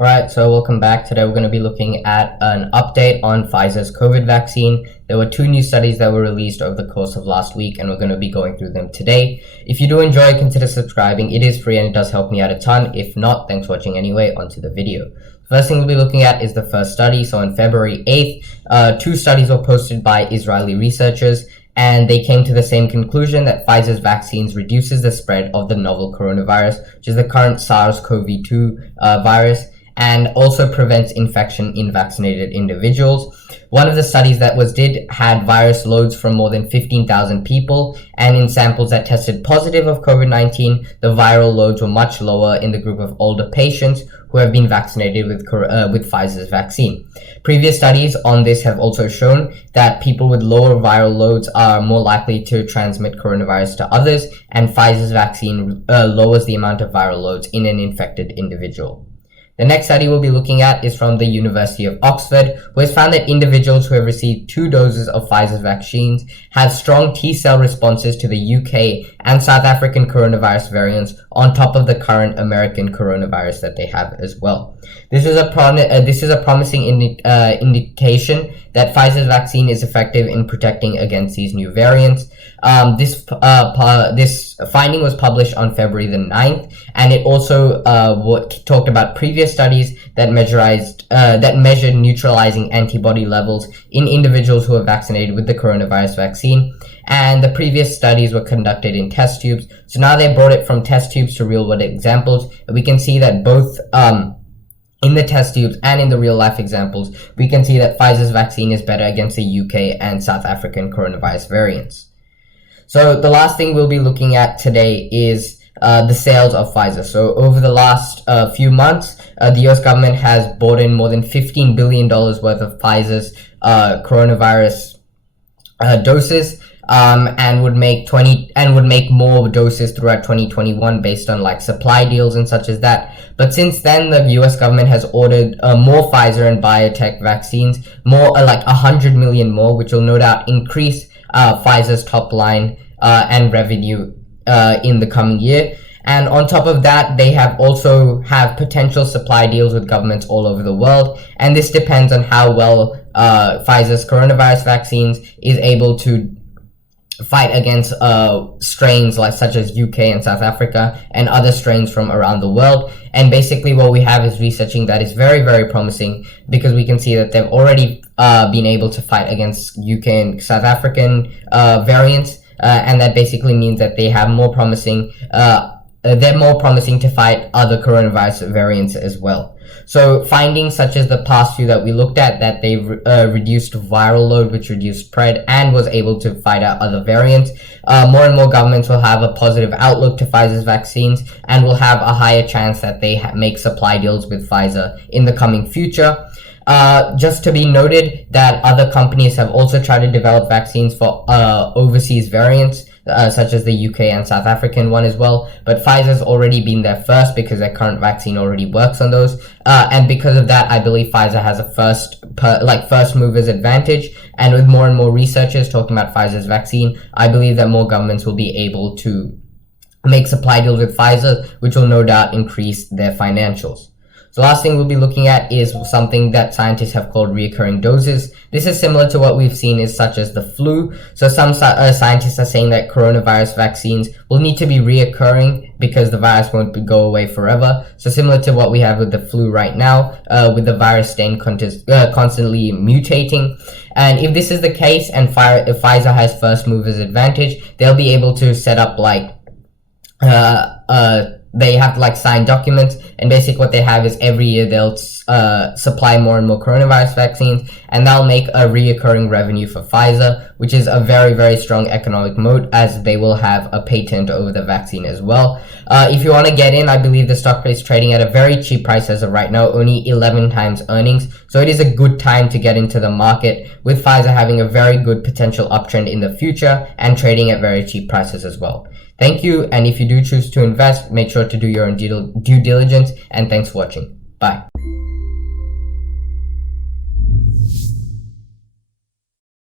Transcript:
Alright, so welcome back. Today we're going to be looking at an update on Pfizer's COVID vaccine. There were 2 new studies that were released over the course of last week, and we're going to be going through them today. If you do enjoy, consider subscribing. It is free and it does help me out a ton. If not, thanks for watching anyway. Onto the video. First thing we'll be looking at is the first study. So on February 8th, 2 studies were posted by Israeli researchers, and they came to the same conclusion that Pfizer's vaccines reduces the spread of the novel coronavirus, which is the current SARS-CoV-2 virus, and also prevents infection in vaccinated individuals. One of the studies that had virus loads from more than 15,000 people, and in samples that tested positive of COVID-19, the viral loads were much lower in the group of older patients who have been vaccinated with Pfizer's vaccine. Previous studies on this have also shown that people with lower viral loads are more likely to transmit coronavirus to others, and Pfizer's vaccine lowers the amount of viral loads in an infected individual. The next study we'll be looking at is from the University of Oxford, who has found that individuals who have received 2 doses of Pfizer's vaccines have strong T-cell responses to the UK and South African coronavirus variants on top of the current American coronavirus that they have as well. This is a promising indication that Pfizer's vaccine is effective in protecting against these new variants. This finding was published on February the 9th, and it also talked about previous studies that measured neutralizing antibody levels in individuals who are vaccinated with the coronavirus vaccine. And the previous studies were conducted in test tubes. So now they brought it from test tubes to real world examples. And we can see that both in the test tubes and in the real life examples, we can see that Pfizer's vaccine is better against the UK and South African coronavirus variants. So the last thing we'll be looking at today is the sales of Pfizer. So over the last few months, the US government has bought in more than $15 billion worth of Pfizer's coronavirus doses, and would make more doses throughout 2021 based on like supply deals and such as that. But since then, the US government has ordered more Pfizer and biotech vaccines, more like 100 million more, which will no doubt increase Pfizer's top line and revenue in the coming year. And on top of that, they also have potential supply deals with governments all over the world. And this depends on how well Pfizer's coronavirus vaccines is able to fight against strains such as UK and South Africa and other strains from around the world. And basically what we have is researching that is very, very promising, because we can see that they've already been able to fight against UK and South African variants, and that basically means that they have more promising they're more promising to fight other coronavirus variants as well. So findings such as the past few that we looked at, that they reduced viral load, which reduced spread and was able to fight out other variants. More and more governments will have a positive outlook to Pfizer's vaccines and will have a higher chance that they make supply deals with Pfizer in the coming future. Just to be noted that other companies have also tried to develop vaccines for overseas variants, such as the UK and South African one as well, but Pfizer's already been there first because their current vaccine already works on those, and because of that, I believe Pfizer has a first movers advantage. And with more and more researchers talking about Pfizer's vaccine, I believe that more governments will be able to make supply deals with Pfizer, which will no doubt increase their financials. The last thing we'll be looking at is something that scientists have called reoccurring doses. This is similar to what we've seen such as the flu. So some scientists are saying that coronavirus vaccines will need to be reoccurring because the virus won't go away forever. So similar to what we have with the flu right now, with the virus strain constantly mutating. And if this is the case and if Pfizer has first movers advantage, they'll be able to set up they have to sign documents, and basically what they have is every year they'll supply more and more coronavirus vaccines, and that'll make a reoccurring revenue for Pfizer, which is a very, very strong economic moat, as they will have a patent over the vaccine as well. If you want to get in, I believe the stock is trading at a very cheap price as of right now, only 11 times earnings, so it is a good time to get into the market, with Pfizer having a very good potential uptrend in the future and trading at very cheap prices as well. Thank you, and if you do choose to invest, make sure to do your own due diligence, and thanks for watching. Bye.